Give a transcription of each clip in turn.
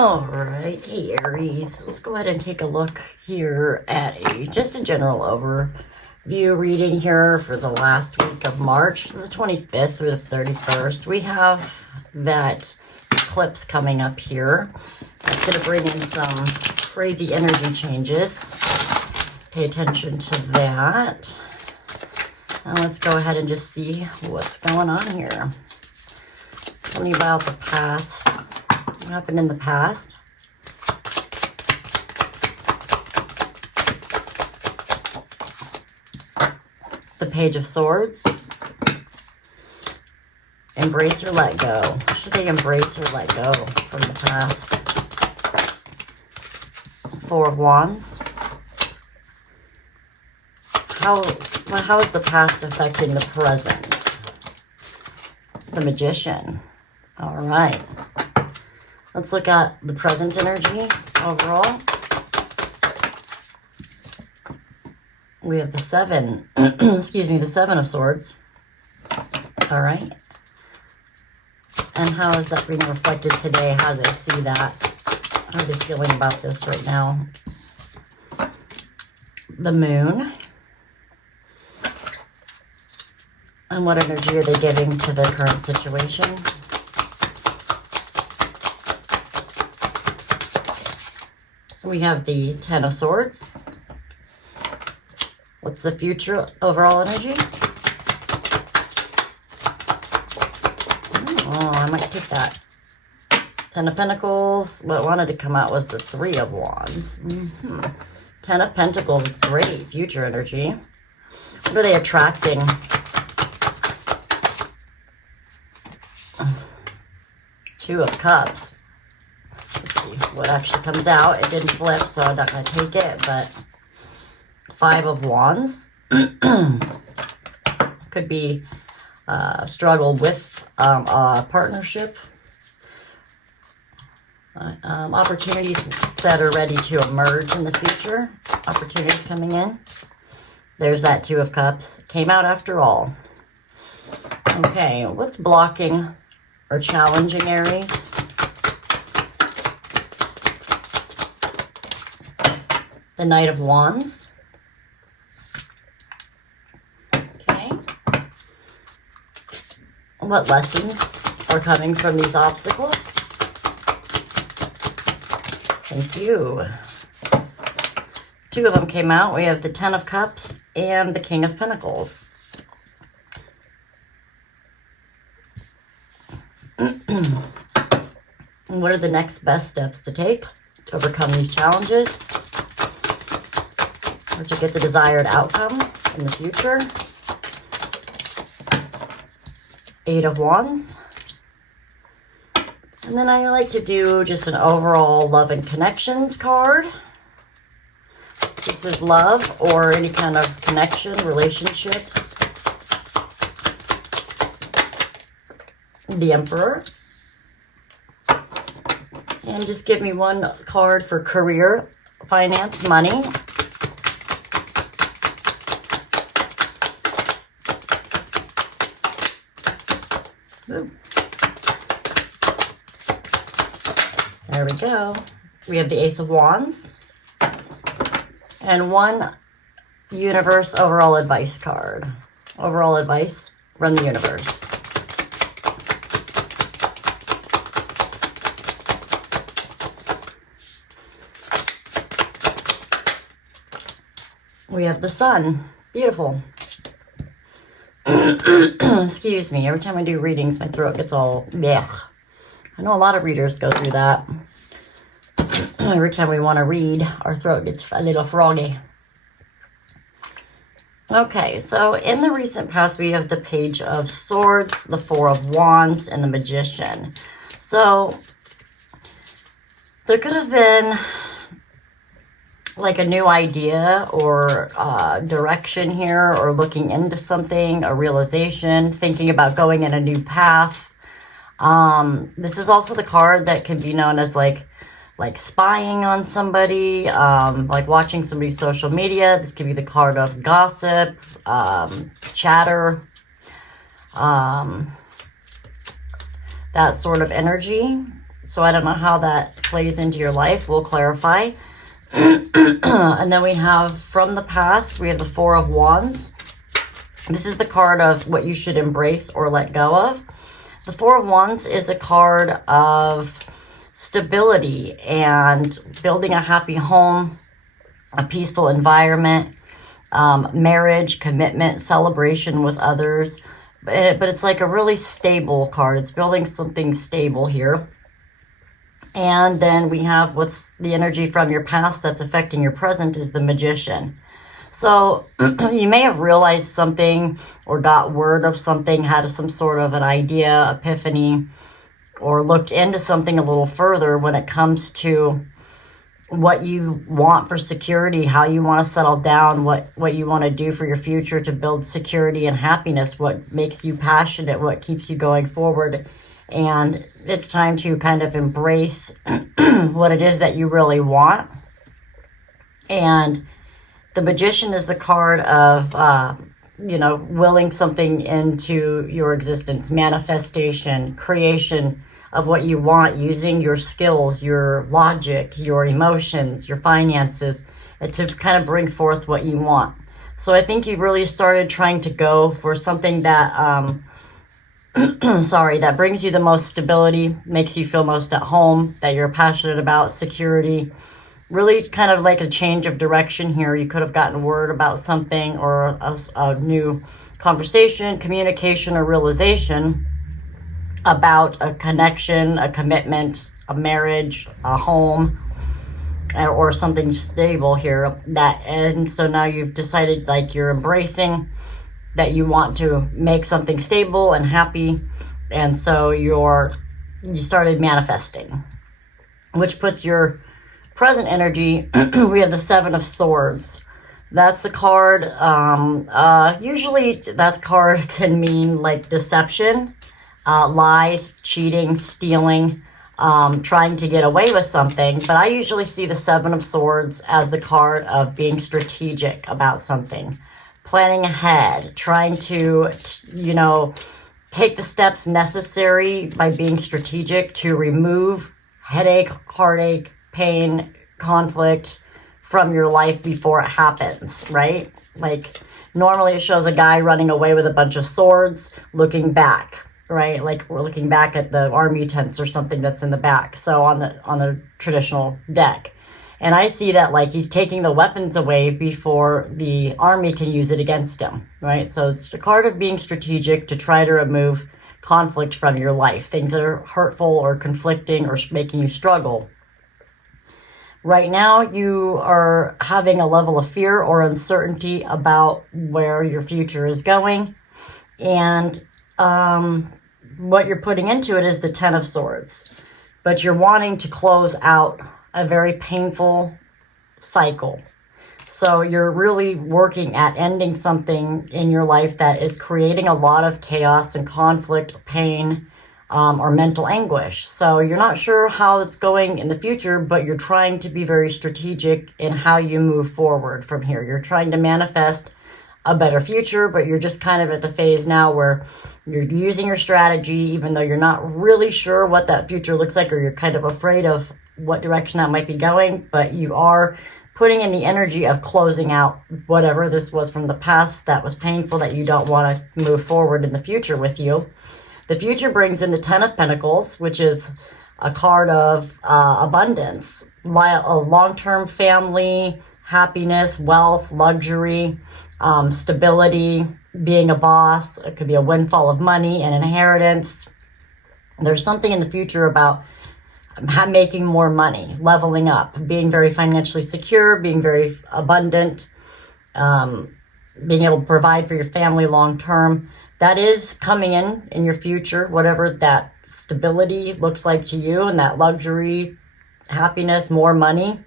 All right, hey Aries, let's go ahead and take a look here at just a general overview reading here for the last week of March, from the 25th through the 31st. We have that eclipse coming up here. It's going to bring in some crazy energy changes. Pay attention to that. Now let's go ahead and just see what's going on here. Tell me about the past. What happened in the past? The Page of Swords. Embrace or let go. Should they embrace or let go from the past? Four of Wands. How is the past affecting the present? The Magician. All right. Let's look at the present energy overall. We have the seven, excuse me, the Seven of Swords. All right. And how is that being reflected today? How do they see that? How are they feeling about this right now? The Moon. And what energy are they giving to the current situation? We have the Ten of Swords. What's the future overall energy? Oh, I might take that. Ten of Pentacles. What wanted to come out was the Three of Wands. Ten of Pentacles. It's great. Future energy. What are they attracting? Two of Cups. Let's see what actually comes out. It didn't flip, so I'm not going to take it, but Five of Wands. Could be struggle with a partnership. Opportunities that are ready to emerge in the future. Opportunities coming in. There's that Two of Cups. Came out after all. Okay, what's blocking or challenging Aries? The Knight of Wands. Okay. What lessons are coming from these obstacles? Thank you. Two of them came out. We have the Ten of Cups and the King of Pentacles. And what are the next best steps to take to overcome these challenges or to get the desired outcome in the future? Eight of Wands. And then I like to do just an overall love and connections card. This is love or any kind of connection, relationships. The Emperor. And just give me one card for career, finance, money. Ooh. There we go. We have the Ace of Wands. And one universe overall advice card. Overall advice, run the universe. We have the Sun. Beautiful. Excuse me. Every time I do readings, my throat gets all blech. I know a lot of readers go through that. Every time we want to read, our throat gets a little froggy. Okay, so in the recent past, we have the Page of Swords, the Four of Wands, and the Magician. So there could have been like a new idea or direction here, or looking into something, a realization, thinking about going in a new path. This is also the card that can be known as like spying on somebody, like watching somebody's social media. This could be the card of gossip, chatter, that sort of energy. So I don't know how that plays into your life. We'll clarify. And then we have from the past, we have the Four of Wands. This is the card of what you should embrace or let go of. The Four of Wands is a card of stability and building a happy home, a peaceful environment, marriage, commitment, celebration with others. But it's like a really stable card. It's building something stable here. And then we have what's the energy from your past that's affecting your present is the Magician. So you may have realized something or got word of something, had some sort of an idea, epiphany, or looked into something a little further when it comes to what you want for security, how you want to settle down, what you want to do for your future to build security and happiness, what makes you passionate, what keeps you going forward. And it's time to kind of embrace what it is that you really want. And the Magician is the card of, willing something into your existence, manifestation, creation of what you want, using your skills, your logic, your emotions, your finances, to kind of bring forth what you want. So I think you really started trying to go for something that, that brings you the most stability, makes you feel most at home, that you're passionate about, security. Really kind of like a change of direction here. You could have gotten word about something or a new conversation, communication, or realization about a connection, a commitment, a marriage, a home, or something stable here. And so now you've decided, like, you're embracing that you want to make something stable and happy. And so you started manifesting, which puts your present energy. We have the Seven of Swords. That's the card. Usually that card can mean like deception, lies, cheating, stealing, trying to get away with something. But I usually see the Seven of Swords as the card of being strategic about something, planning ahead, trying to, take the steps necessary by being strategic to remove headache, heartache, pain, conflict from your life before it happens, right? Like normally it shows a guy running away with a bunch of swords, looking back, right? Like we're looking back at the army tents or something that's in the back. So on the traditional deck. And I see that like he's taking the weapons away before the army can use it against him, right? So it's the card of being strategic to try to remove conflict from your life, things that are hurtful or conflicting or making you struggle. Right now, you are having a level of fear or uncertainty about where your future is going. And what you're putting into it is the Ten of Swords. But you're wanting to close out a very painful cycle. So you're really working at ending something in your life that is creating a lot of chaos and conflict, pain, or mental anguish. So you're not sure how it's going in the future, but you're trying to be very strategic in how you move forward from here. You're trying to manifest a better future, but you're just kind of at the phase now where you're using your strategy, even though you're not really sure what that future looks like, or you're kind of afraid of what direction that might be going, but you are putting in the energy of closing out whatever this was from the past that was painful, that you don't want to move forward in the future with you. The future brings in the Ten of Pentacles, which is a card of abundance, a long-term family, happiness, wealth, luxury, stability, being a boss. It could be a windfall of money, an inheritance. There's something in the future about making more money, leveling up, being very financially secure, being very abundant, being able to provide for your family long-term. That is coming in your future, whatever that stability looks like to you, and that luxury, happiness, more money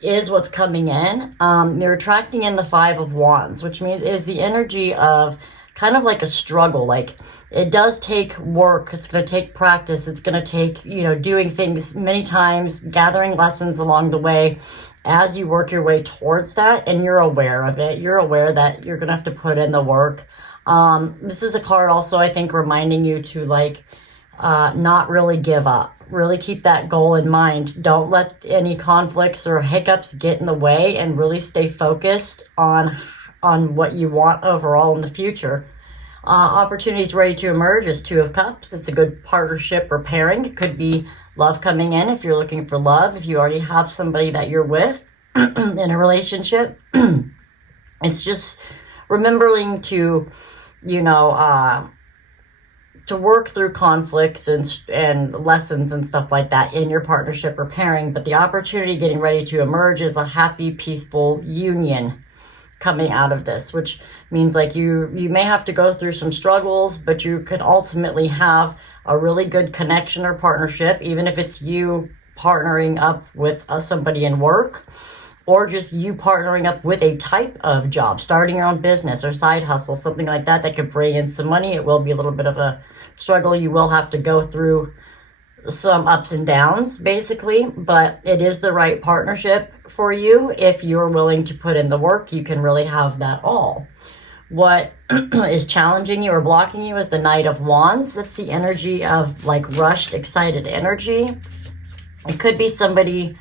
is what's coming in. You're attracting in the Five of Wands, which means is the energy of kind of like a struggle. Like it does take work. It's going to take practice. It's going to take, doing things many times, gathering lessons along the way as you work your way towards that. And you're aware of it. You're aware that you're going to have to put in the work. This is a card also, I think, reminding you to not really give up. Really keep that goal in mind. Don't let any conflicts or hiccups get in the way, and really stay focused on what you want overall in the future. Opportunities ready to emerge is Two of Cups. It's a good partnership or pairing. It could be love coming in if you're looking for love. If you already have somebody that you're with in a relationship, it's just remembering to, to work through conflicts and lessons and stuff like that in your partnership or pairing. But the opportunity getting ready to emerge is a happy, peaceful union coming out of this, which means like you may have to go through some struggles, but you can ultimately have a really good connection or partnership, even if it's you partnering up with somebody in work, or just you partnering up with a type of job, starting your own business or side hustle, something like that that could bring in some money. It will be a little bit of a struggle. You will have to go through some ups and downs, basically, but it is the right partnership for you. If you're willing to put in the work, you can really have that all. What is challenging you or blocking you is the Knight of Wands. That's the energy of like rushed, excited energy. It could be somebody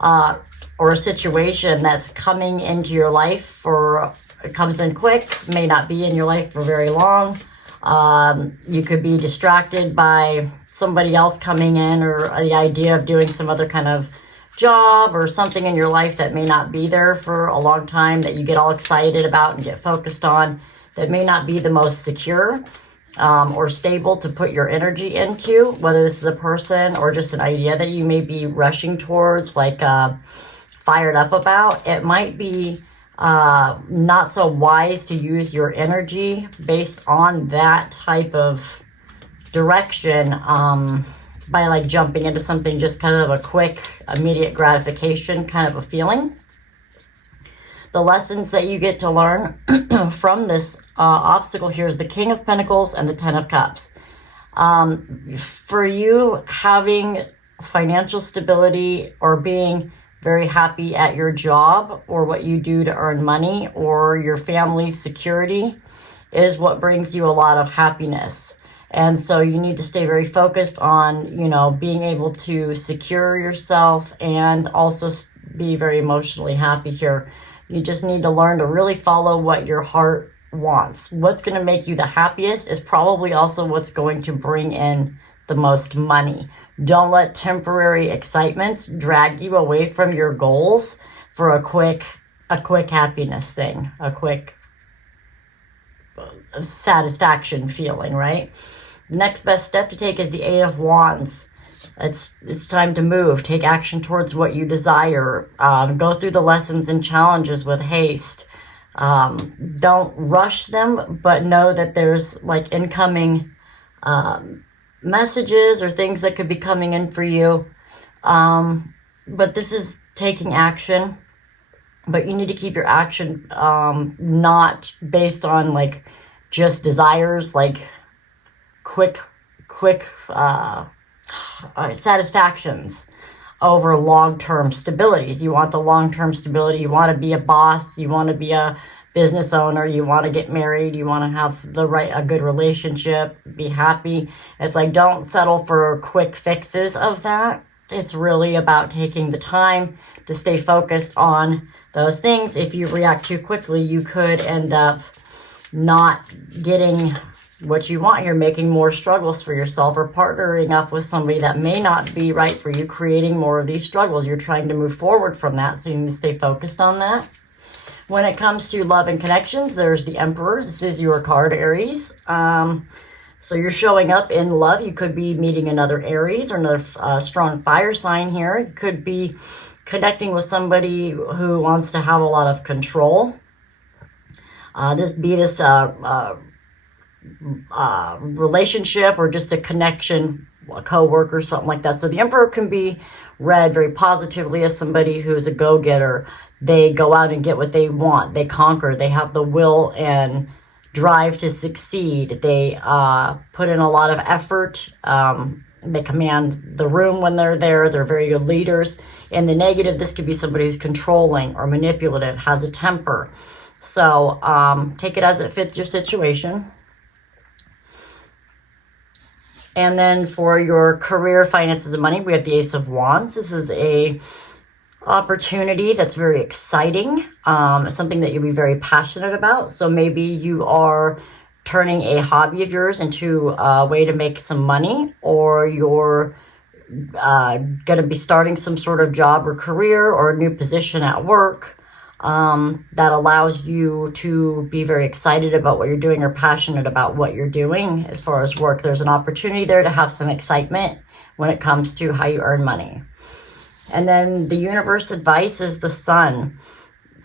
or a situation that's coming into your life, or it comes in quick, may not be in your life for very long. You could be distracted by somebody else coming in, or the idea of doing some other kind of job or something in your life that may not be there for a long time, that you get all excited about and get focused on, that may not be the most secure or stable to put your energy into, whether this is a person or just an idea that you may be rushing towards, like fired up about. It might be not so wise to use your energy based on that type of direction by like jumping into something just kind of a quick, immediate gratification kind of a feeling. The lessons that you get to learn from this obstacle here is the King of Pentacles and the Ten of Cups. For you, having financial stability or being very happy at your job or what you do to earn money, or your family's security, is what brings you a lot of happiness. And so you need to stay very focused on, being able to secure yourself and also be very emotionally happy here. You just need to learn to really follow what your heart wants. What's going to make you the happiest is probably also what's going to bring in the most money. Don't let temporary excitements drag you away from your goals for a quick happiness thing, a quick satisfaction feeling, right? Next best step to take is the Eight of Wands. It's time to move. Take action towards what you desire. Go through the lessons and challenges with haste. Don't rush them, but know that there's like incoming messages or things that could be coming in for you. But this is taking action. But you need to keep your action not based on like just desires, like quick satisfactions over long-term stabilities. You want the long-term stability. You want to be a boss. You want to be a business owner. You want to get married. You want to have a good relationship, be happy. It's like, don't settle for quick fixes of that. It's really about taking the time to stay focused on those things. If you react too quickly, you could end up not getting what you want here, making more struggles for yourself, or partnering up with somebody that may not be right for you, creating more of these struggles. You're trying to move forward from that, so you need to stay focused on that. When it comes to love and connections, there's the Emperor. This is your card, Aries. So you're showing up in love. You could be meeting another Aries or another strong fire sign here. You could be connecting with somebody who wants to have a lot of control. This relationship or just a connection, a co-worker, something like that. So the Emperor can be read very positively as somebody who's a go-getter. They go out and get what they want. They conquer. They have the will and drive to succeed. They put in a lot of effort. They command the room when they're there. They're very good leaders. In the negative, this could be somebody who's controlling or manipulative, has a temper. So take it as it fits your situation. And then for your career, finances, and money, we have the Ace of Wands. This is a opportunity that's very exciting, something that you'll be very passionate about. So maybe you are turning a hobby of yours into a way to make some money, or you're going to be starting some sort of job or career or a new position at work that allows you to be very excited about what you're doing or passionate about what you're doing as far as work. There's an opportunity there to have some excitement when it comes to how you earn money. And then the universe advice is the Sun.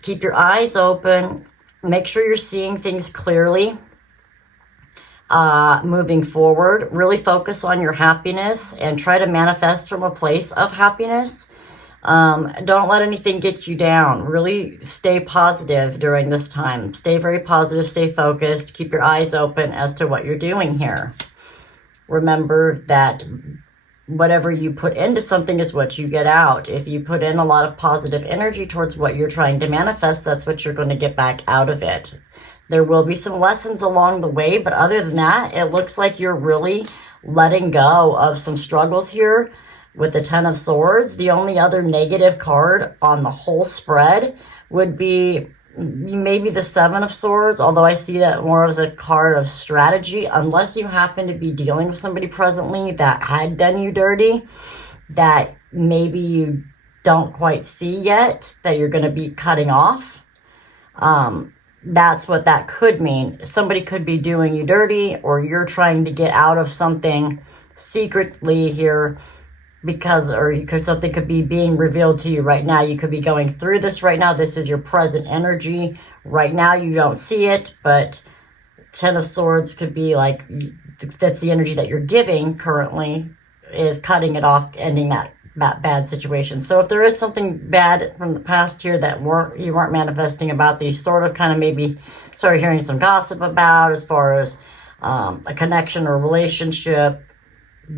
Keep your eyes open. Make sure you're seeing things clearly. Moving forward, really focus on your happiness and try to manifest from a place of happiness. Don't let anything get you down. Really stay positive during this time. Stay very positive, stay focused, keep your eyes open as to what you're doing here. Remember that whatever you put into something is what you get out. If you put in a lot of positive energy towards what you're trying to manifest, that's what you're going to get back out of it. There will be some lessons along the way, but other than that, it looks like you're really letting go of some struggles here with the Ten of Swords. The only other negative card on the whole spread would be maybe the Seven of Swords, although I see that more as a card of strategy, unless you happen to be dealing with somebody presently that had done you dirty, that maybe you don't quite see yet, that you're going to be cutting off. That's what that could mean. Somebody could be doing you dirty, or you're trying to get out of something secretly here because something could be being revealed to you right now. You could be going through this right now. This is your present energy. Right now you don't see it, but Ten of Swords could be like, that's the energy that you're giving currently, is cutting it off, ending that bad situation. So if there is something bad from the past here that you weren't manifesting about, these sort of kind of maybe started hearing some gossip about, as far as a connection or relationship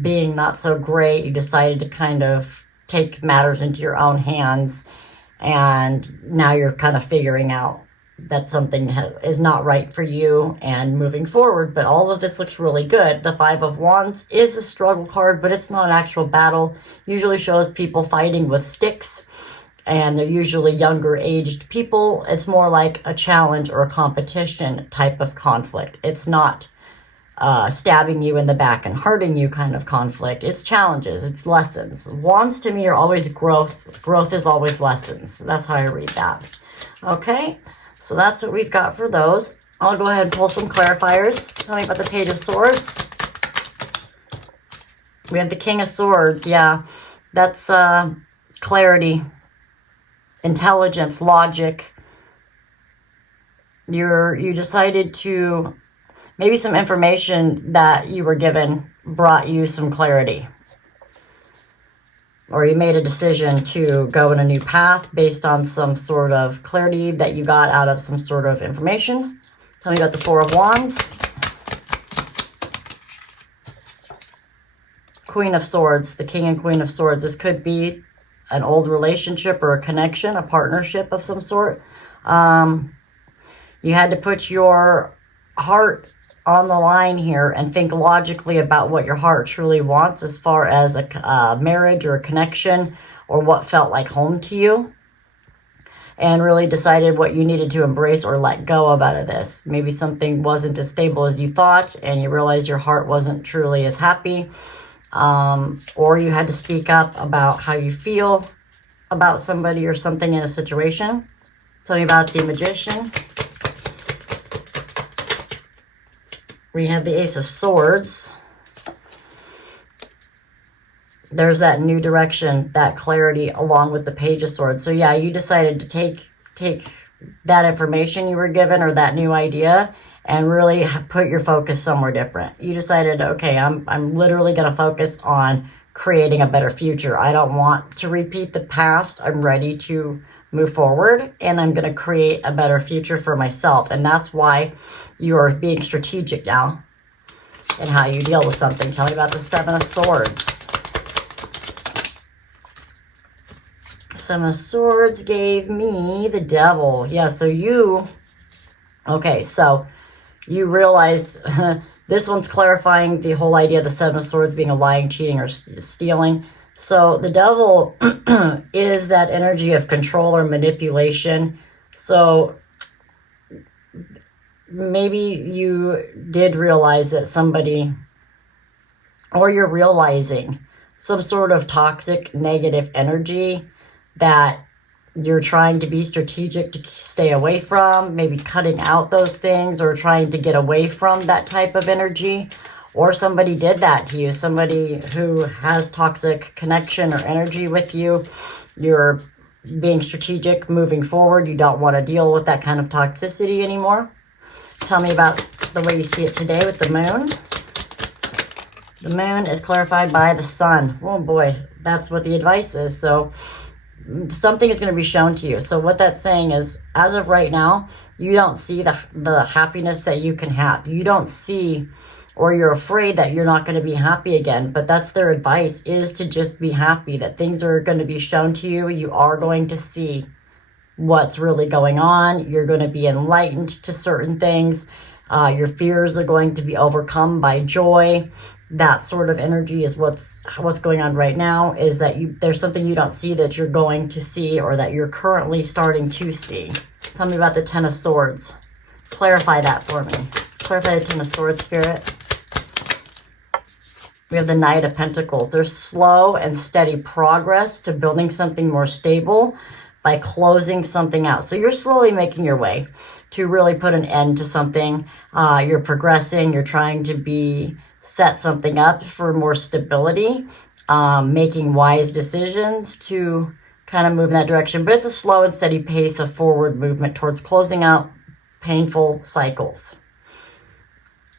being not so great, you decided to kind of take matters into your own hands, and now you're kind of figuring out that something is not right for you and moving forward. But all of this looks really good. The Five of Wands is a struggle card, but it's not an actual battle. Usually shows people fighting with sticks, and they're usually younger aged people. It's more like a challenge or a competition type of conflict. It's not stabbing you in the back and hurting you kind of conflict. It's challenges, it's lessons. Wands to me are always growth. Growth is always lessons. That's how I read that. Okay, so that's what we've got for those. I'll go ahead and pull some clarifiers. Tell me about the Page of Swords. We have the King of Swords. Yeah, that's clarity, intelligence, logic. You decided to, maybe some information that you were given brought you some clarity. Or you made a decision to go in a new path based on some sort of clarity that you got out of some sort of information. Tell me about the Four of Wands. Queen of Swords, the King and Queen of Swords. This could be an old relationship or a connection, a partnership of some sort. You had to put your heart on the line here and think logically about what your heart truly wants as far as a marriage or a connection, or what felt like home to you, and really decided what you needed to embrace or let go of out of this. Maybe something wasn't as stable as you thought, and you realized your heart wasn't truly as happy, or you had to speak up about how you feel about somebody or something in a situation. Tell me about the Magician. We have the Ace of Swords. There's that new direction, that clarity, along with the Page of Swords. So yeah, you decided to take that information you were given, or that new idea, and really put your focus somewhere different. You decided, okay, I'm literally going to focus on creating a better future. I don't want to repeat the past. I'm ready to move forward, and I'm going to create a better future for myself. And that's why you're being strategic now in how you deal with something. Tell me about the Seven of Swords. Seven of Swords gave me the Devil. Yeah, so you realized This one's clarifying the whole idea of the Seven of Swords being a lying, cheating, or stealing. So the Devil is that energy of control or manipulation. So maybe you did realize that somebody, or you're realizing some sort of toxic, negative energy that you're trying to be strategic to stay away from, maybe cutting out those things or trying to get away from that type of energy. Or somebody did that to you, somebody who has toxic connection or energy with you. You're being strategic moving forward. You don't want to deal with that kind of toxicity anymore. Tell me about the way you see it today with the moon. The moon is clarified by the sun. Oh boy, that's what the advice is. So something is going to be shown to you. So what that's saying is, as of right now, you don't see the happiness that you can have. You don't see, or you're afraid that you're not going to be happy again. But that's their advice, is to just be happy, that things are going to be shown to you. You are going to see what's really going on. You're going to be enlightened to certain things. Your fears are going to be overcome by joy. That sort of energy is what's going on right now, is that there's something you don't see that you're going to see, or that you're currently starting to see. Tell me about the Ten of Swords. Clarify that for me. Clarify the Ten of Swords, Spirit. We have the Knight of Pentacles. There's slow and steady progress to building something more stable by closing something out. So you're slowly making your way to really put an end to something. You're progressing. You're trying to set something up for more stability, making wise decisions to kind of move in that direction. But it's a slow and steady pace of forward movement towards closing out painful cycles.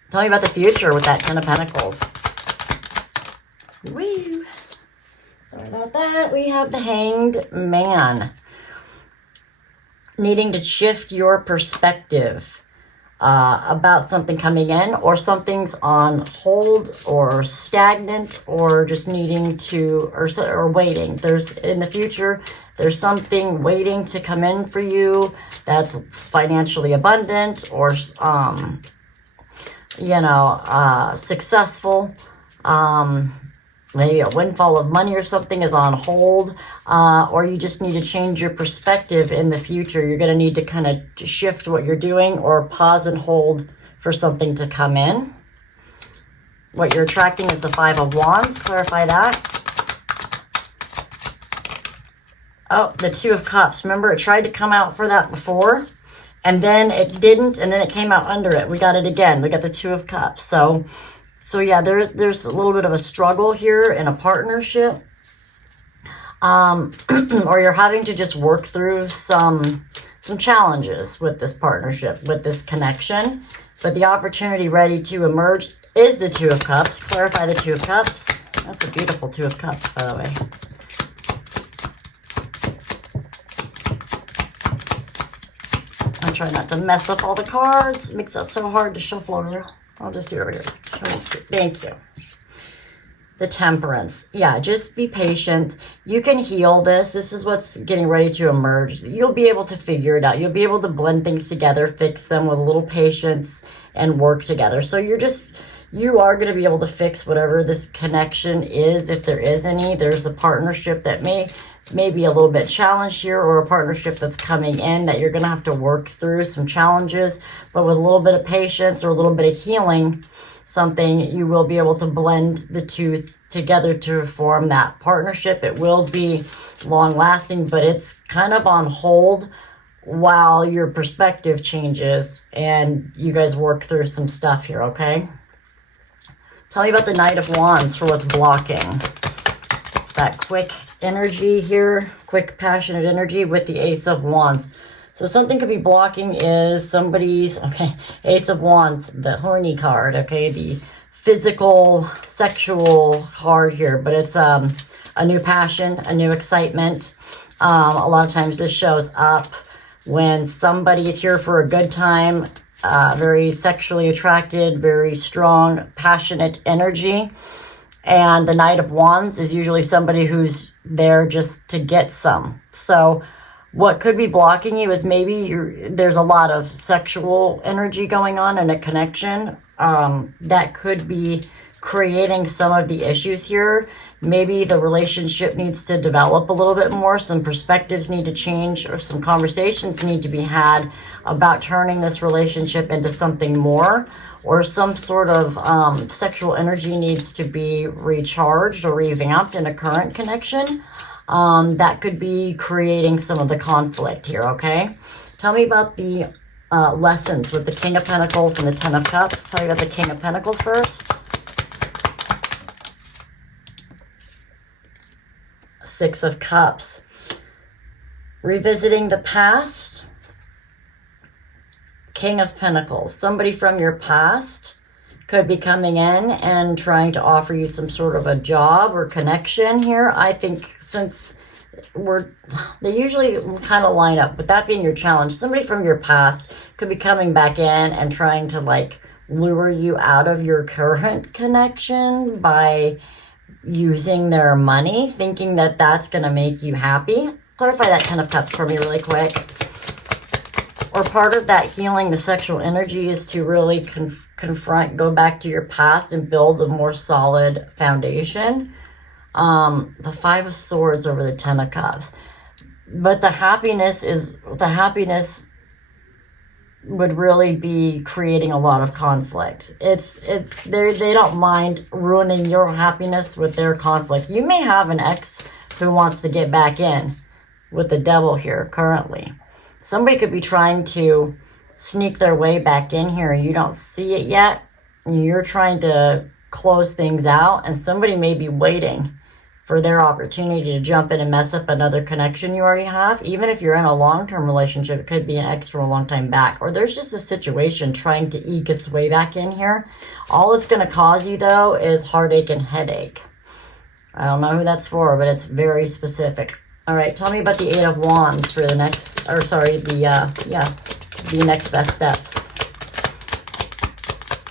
Tell me about the future with that Ten of Pentacles. Woo! Sorry about that. We have the Hanged Man. Needing to shift your perspective about something coming in, or something's on hold or stagnant, or just needing to, or waiting. In the future, there's something waiting to come in for you that's financially abundant, or successful. Maybe a windfall of money or something is on hold, or you just need to change your perspective in the future. You're going to need to kind of shift what you're doing, or pause and hold for something to come in. What you're attracting is the Five of Wands. Clarify that. Oh, the Two of Cups. Remember, it tried to come out for that before, and then it didn't, and then it came out under it. We got it again. We got the Two of Cups. So yeah, there's a little bit of a struggle here in a partnership, or you're having to just work through some challenges with this partnership, with this connection. But the opportunity ready to emerge is the Two of Cups. Clarify the Two of Cups. That's a beautiful Two of Cups, by the way. I'm trying not to mess up all the cards. It makes it so hard to shuffle over. I'll just do it over here. Thank you. The Temperance. Yeah, just be patient. You can heal this. This is what's getting ready to emerge. You'll be able to figure it out. You'll be able to blend things together, fix them with a little patience, and work together. So you are going to be able to fix whatever this connection is, if there is any. There's a partnership that may be a little bit challenged here, or a partnership that's coming in that you're going to have to work through some challenges, but with a little bit of patience or a little bit of healing, you will be able to blend the two together to form that partnership. It will be long lasting, but it's kind of on hold while your perspective changes and you guys work through some stuff here, okay? Tell me about the Knight of Wands for what's blocking. It's that quick energy here, quick, passionate energy with the Ace of Wands. So something could be blocking is somebody's, Ace of Wands, the horny card, the physical, sexual card here, but it's a new passion, a new excitement. A lot of times this shows up when somebody is here for a good time, very sexually attracted, very strong, passionate energy. And the Knight of Wands is usually somebody who's there just to get some. So What could be blocking you is maybe there's a lot of sexual energy going on in a connection. That could be creating some of the issues here. Maybe the relationship needs to develop a little bit more. Some perspectives need to change, or some conversations need to be had about turning this relationship into something more, or some sort of sexual energy needs to be recharged or revamped in a current connection. That could be creating some of the conflict here, okay? Tell me about the lessons with the King of Pentacles and the Ten of Cups. Tell me about the King of Pentacles first. Six of Cups. Revisiting the past. King of Pentacles. Somebody from your past could be coming in and trying to offer you some sort of a job or connection here. I think since they usually kind of line up, with that being your challenge, somebody from your past could be coming back in and trying to like lure you out of your current connection by using their money, thinking that that's going to make you happy. Clarify that Ten of Cups for me really quick. Or part of that healing the sexual energy is to really confront, go back to your past and build a more solid foundation. The Five of Swords over the Ten of Cups. But the happiness would really be creating a lot of conflict. They don't mind ruining your happiness with their conflict. You may have an ex who wants to get back in with the Devil here currently. Somebody could be trying to sneak their way back in here. You don't see it yet. You're trying to close things out, and somebody may be waiting for their opportunity to jump in and mess up another connection you already have. Even if you're in a long-term relationship, it could be an ex from a long time back, or there's just a situation trying to eke its way back in here. All it's going to cause you, though, is heartache and headache. I don't know who that's for, but it's very specific. All right, tell me about the Eight of Wands for the next, or sorry, the next best steps.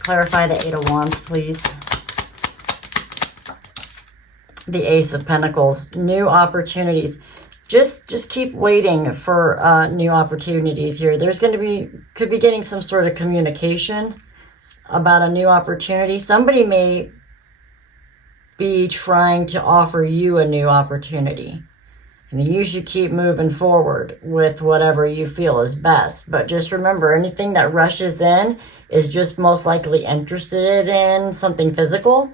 Clarify the Eight of Wands, please. The Ace of Pentacles, new opportunities. Just keep waiting for new opportunities here. There's going to be, could be getting some sort of communication about a new opportunity. Somebody may be trying to offer you a new opportunity. And you should keep moving forward with whatever you feel is best. But just remember, anything that rushes in is just most likely interested in something physical.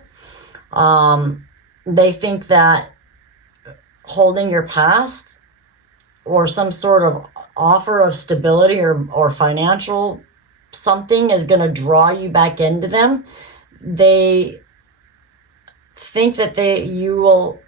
They think that holding your past or some sort of offer of stability or financial something is going to draw you back into them. They think that you will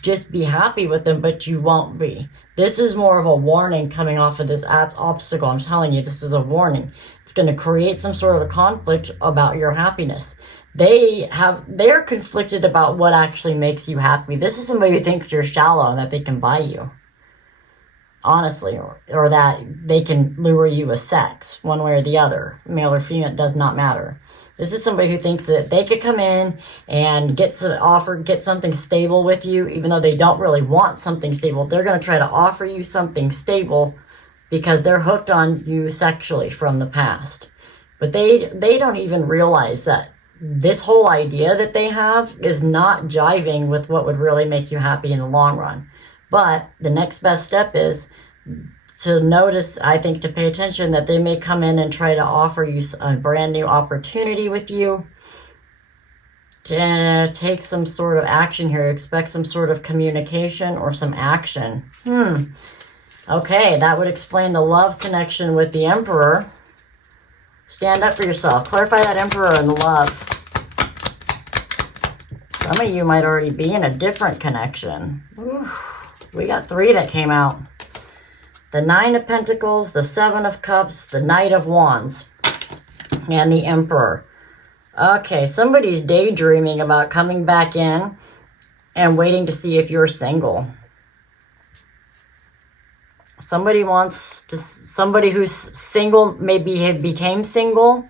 just be happy with them, but you won't be. This is more of a warning coming off of this obstacle. I'm telling you, this is a warning. It's going to create some sort of a conflict about your happiness. They're conflicted about what actually makes you happy. This is somebody who thinks you're shallow and that they can buy you. Honestly, or that they can lure you with sex, one way or the other. Male or female, it does not matter. This is somebody who thinks that they could come in and get something stable with you, even though they don't really want something stable. They're going to try to offer you something stable because they're hooked on you sexually from the past. But they don't even realize that this whole idea that they have is not jiving with what would really make you happy in the long run. But the next best step is to notice, I think, to pay attention that they may come in and try to offer you a brand new opportunity with you. To take some sort of action here. Expect some sort of communication or some action. Okay, that would explain the love connection with the Emperor. Stand up for yourself. Clarify that Emperor and the love. Some of you might already be in a different connection. We got 3 that came out. The Nine of Pentacles, the Seven of Cups, the Knight of Wands, and the Emperor. Okay, somebody's daydreaming about coming back in and waiting to see if you're single. Somebody who's single, maybe became single.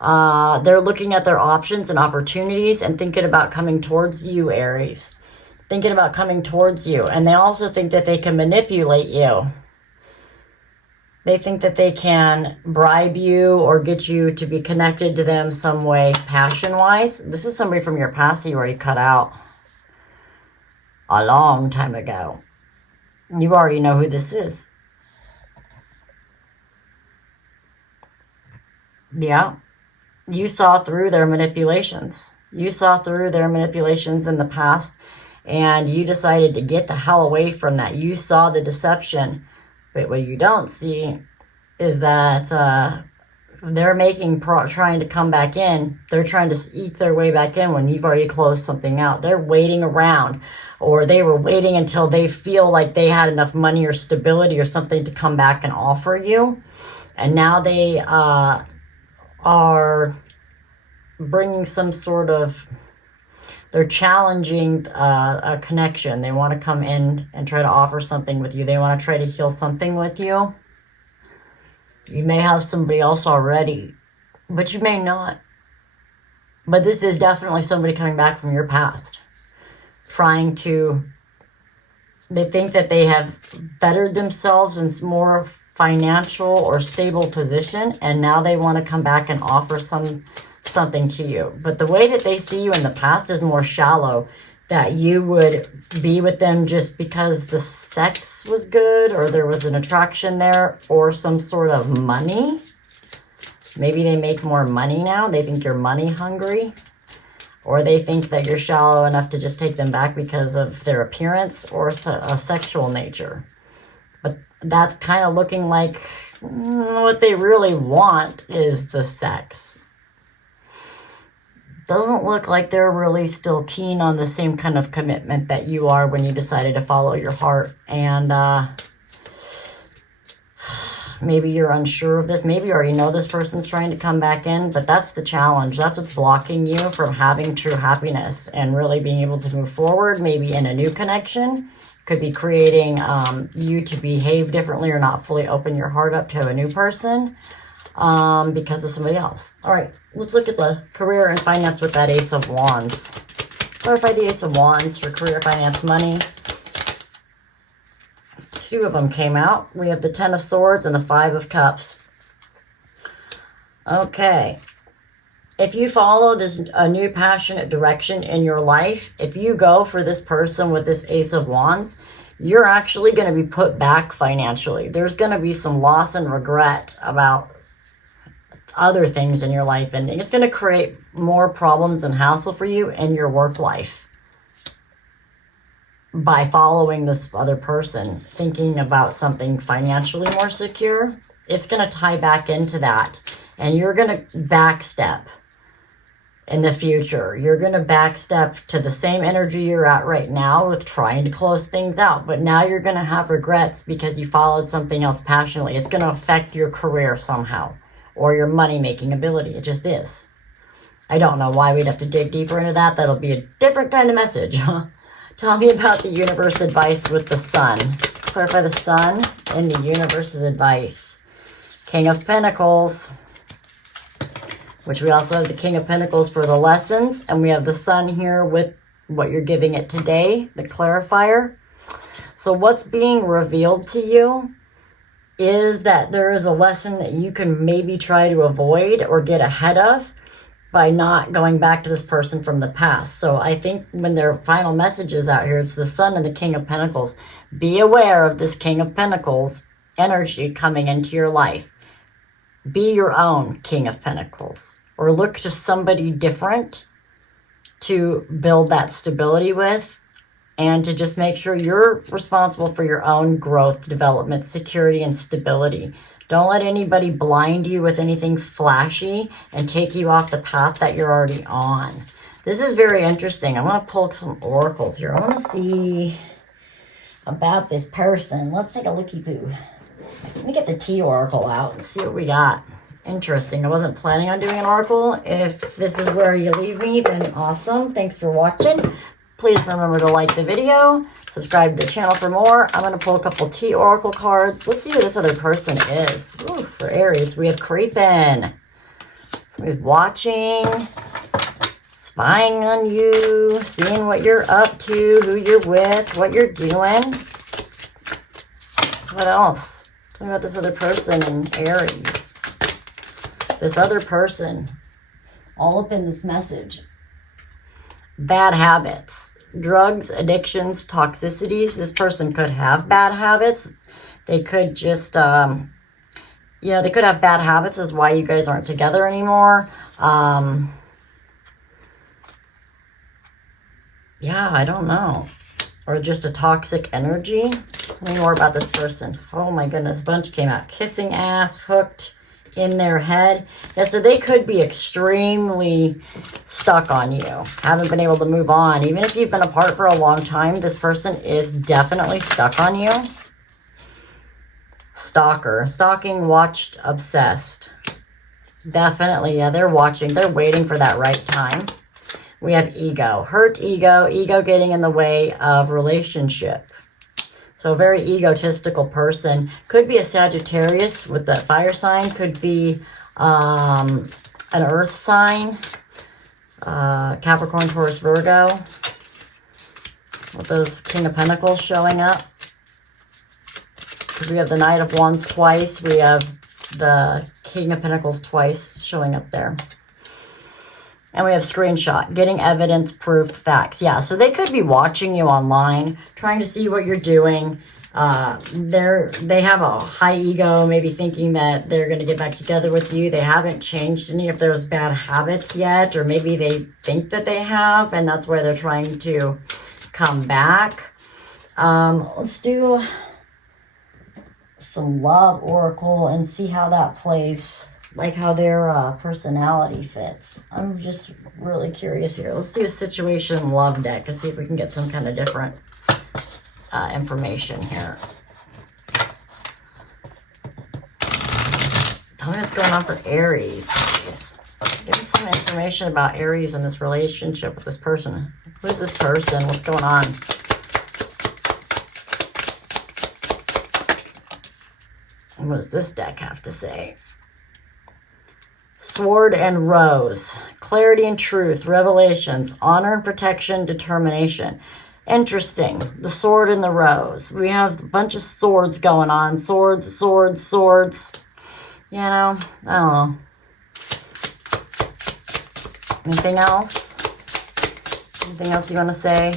They're looking at their options and opportunities and thinking about coming towards you, Aries. thinking about coming towards you. And they also think that they can manipulate you. They think that they can bribe you or get you to be connected to them some way passion-wise. This is somebody from your past that you already cut out a long time ago. You already know who this is. Yeah. You saw through their manipulations. You saw through their manipulations in the past, and you decided to get the hell away from that. You saw the deception. But what you don't see is that they're trying to come back in. They're trying to eke their way back in when you've already closed something out. They're waiting around, or they were waiting until they feel like they had enough money or stability or something to come back and offer you. And now they are bringing some sort of, they're challenging a connection. They want to come in and try to offer something with you. They want to try to heal something with you. You may have somebody else already, but you may not. But this is definitely somebody coming back from your past. They think that they have bettered themselves in more financial or stable position, and now they want to come back and offer something to you. But the way that they see you in the past is more shallow, that you would be with them just because the sex was good, or there was an attraction there, or some sort of money. Maybe they make more money now. They think you're money hungry, or they think that you're shallow enough to just take them back because of their appearance or a sexual nature. But that's kind of looking like what they really want is the sex. Doesn't look like they're really still keen on the same kind of commitment that you are when you decided to follow your heart. And maybe you're unsure of this. Maybe you already know this person's trying to come back in, but that's the challenge. That's what's blocking you from having true happiness and really being able to move forward, maybe in a new connection. Could be creating you to behave differently or not fully open your heart up to a new person. Because of somebody else. All right, let's look at the career and finance with that Ace of Wands. Clarify the Ace of Wands for career, finance, money. Two of them came out. We have the Ten of Swords and the Five of Cups. Okay. If you follow a new passionate direction in your life, if you go for this person with this Ace of Wands, you're actually going to be put back financially. There's going to be some loss and regret about other things in your life, and it's going to create more problems and hassle for you in your work life by following this other person, thinking about something financially more secure. It's going to tie back into that, and you're going to backstep in the future. You're going to backstep to the same energy you're at right now with trying to close things out, but now you're going to have regrets because you followed something else passionately. It's going to affect your career somehow, or your money-making ability. It just is. I don't know why we'd have to dig deeper into that. That'll be a different kind of message. Tell me about the universe advice with the Sun. Clarify the Sun in the universe's advice. King of Pentacles, which we also have the King of Pentacles for the lessons, and we have the Sun here with what you're giving it today, the clarifier. So what's being revealed to you is that there is a lesson that you can maybe try to avoid or get ahead of by not going back to this person from the past. So I think when their final message is out here, it's the Sun and the King of Pentacles. Be aware of this King of Pentacles energy coming into your life. Be your own King of Pentacles, or look to somebody different to build that stability with, and to just make sure you're responsible for your own growth, development, security, and stability. Don't let anybody blind you with anything flashy and take you off the path that you're already on. This is very interesting. I want to pull some oracles here. I want to see about this person. Let's take a looky-poo. Let me get the T oracle out and see what we got. Interesting. I wasn't planning on doing an oracle. If this is where you leave me, then awesome. Thanks for watching. Please remember to like the video, subscribe to the channel for more. I'm going to pull a couple T oracle cards. Let's see who this other person is. Ooh, for Aries, we have creeping. Somebody's watching. This spying on you, seeing what you're up to, who you're with, what you're doing. What else? Tell me about this other person in Aries. This other person, all up in this message. Bad habits, drugs, addictions, toxicities. This person could have bad habits. They could just, they could have bad habits is why you guys aren't together anymore. Yeah, I don't know. Or just a toxic energy. Tell me more about this person. Oh my goodness, a bunch came out. Kissing ass, hooked in their head. Yeah, so they could be extremely stuck on you. Haven't been able to move on. Even if you've been apart for a long time, this person is definitely stuck on you. Stalker. Stalking, watched, obsessed. Definitely, yeah, they're watching. They're waiting for that right time. We have ego. Hurt ego. Ego getting in the way of relationship. So a very egotistical person. Could be a Sagittarius with that fire sign. Could be an earth sign. Capricorn, Taurus, Virgo. With those King of Pentacles showing up. We have the Knight of Wands twice. We have the King of Pentacles twice showing up there. And we have screenshot, getting evidence, proof, facts. Yeah, so they could be watching you online, trying to see what you're doing. They have a high ego, maybe thinking that they're going to get back together with you. They haven't changed any of those bad habits yet, or maybe they think that they have, and that's why they're trying to come back. Let's do some love oracle and see how that plays. Like how their personality fits. I'm just really curious here. Let's do a situation love deck and see if we can get some kind of different information here. Tell me what's going on for Aries, please. Give me some information about Aries and this relationship with this person. Who is this person? What's going on? And what does this deck have to say? Sword and Rose, clarity and truth, revelations, honor and protection, determination. Interesting. The sword and the rose. We have a bunch of swords going on. Swords, swords, swords. You know, I don't know. Anything else? Anything else you want to say?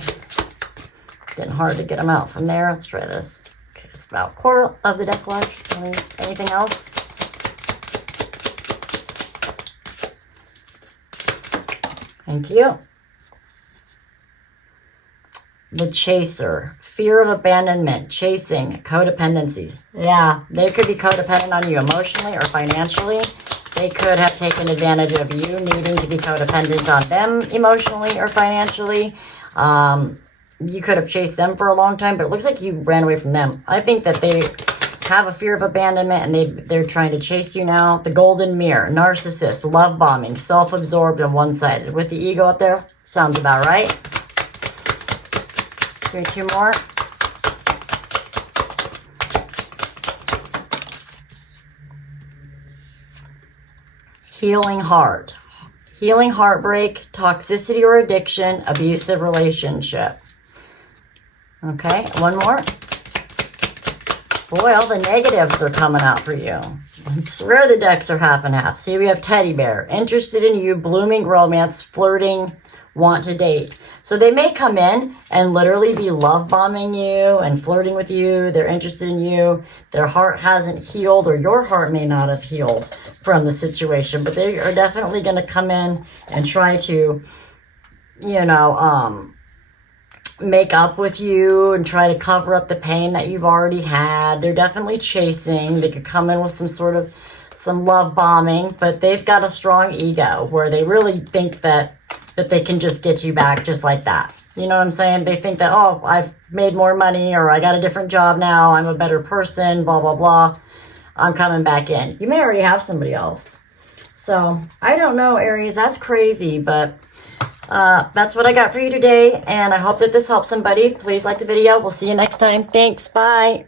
Getting hard to get them out from there. Let's try this. Okay, it's about a quarter of the deck left. Anything else? Thank you. The chaser. Fear of abandonment. Chasing. Codependency. Yeah, they could be codependent on you emotionally or financially. They could have taken advantage of you needing to be codependent on them emotionally or financially. You could have chased them for a long time, but it looks like you ran away from them. I think that they have a fear of abandonment and they're trying to chase you now. The golden mirror, narcissist, love bombing, self-absorbed and one-sided. With the ego up there, sounds about right. Give me two more. Healing heart. Healing heartbreak, toxicity or addiction, abusive relationship. Okay, one more. Boy, all the negatives are coming out for you. It's rare the decks are half and half. See, we have teddy bear, interested in you, blooming romance, flirting, want to date. So they may come in and literally be love bombing you and flirting with you. They're interested in you. Their heart hasn't healed, or your heart may not have healed from the situation, but they are definitely going to come in and try to, make up with you and try to cover up the pain that you've already had. They're definitely chasing. They could come in with some love bombing, but they've got a strong ego where they really think that they can just get you back just like that. You know what I'm saying? They think that, oh, I've made more money, or I got a different job now, I'm a better person, blah, blah, blah. I'm coming back in. You may already have somebody else. So I don't know, Aries, that's crazy, but that's what I got for you today, and I hope that this helps somebody. Please like the video. We'll see you next time. Thanks. Bye.